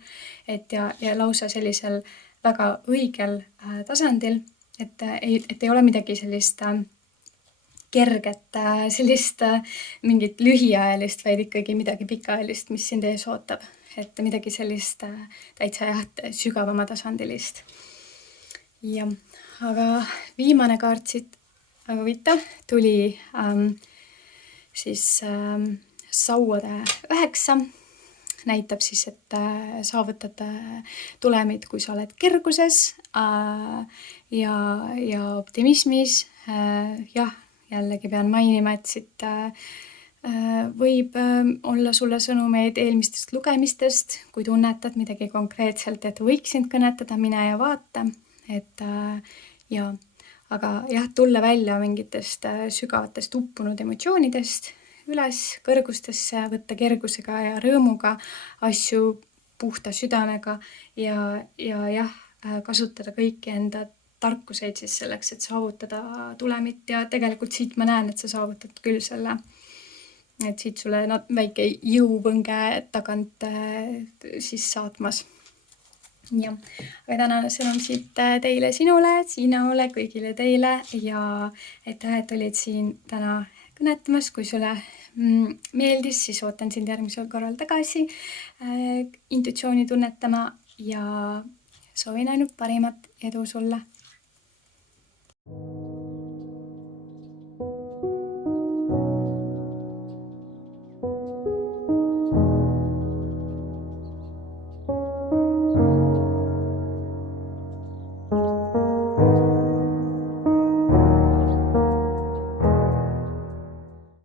Ja lausa sellisel väga õigel tasandil, et ei ole midagi sellist kerget, sellist mingit lühiajalist, vaid ikkagi midagi pikaajalist, mis sind ees ootab. Et midagi sellist täitsa sügavama tasandilist. Ja, aga viimane kaart siit, väga huvitav, tuli siis sauade 9. Näitab siis, et saavutad tulemid, kui sa oled kerguses ja optimismis. Jah, jällegi pean mainima, et siit võib olla sulle sõnumeid eelmistest lugemistest, kui tunnetad midagi konkreetselt, et võiks sind kõnetada, mine ja vaata. Aga jah, tulla välja mingitest sügavatest uppunud emotsioonidest üles kõrgustesse, võtta kergusega ja rõõmuga asju puhta südamega ja kasutada kõiki enda tarkuseid siis selleks, et saavutada tulemit ja tegelikult siit ma näen, et sa saavutad küll selle, et siit sulle väike jõuvõnge tagant siis saatmas. Ja, aga tänane sõnum siit teile, sinule, kõigile teile ja aitäh, et olid siin täna kõnetamas. Kui sulle meeldis, siis ootan sind järgmisel korral tagasi intuitsiooni tunnetama ja soovin ainult parimat edu sulle.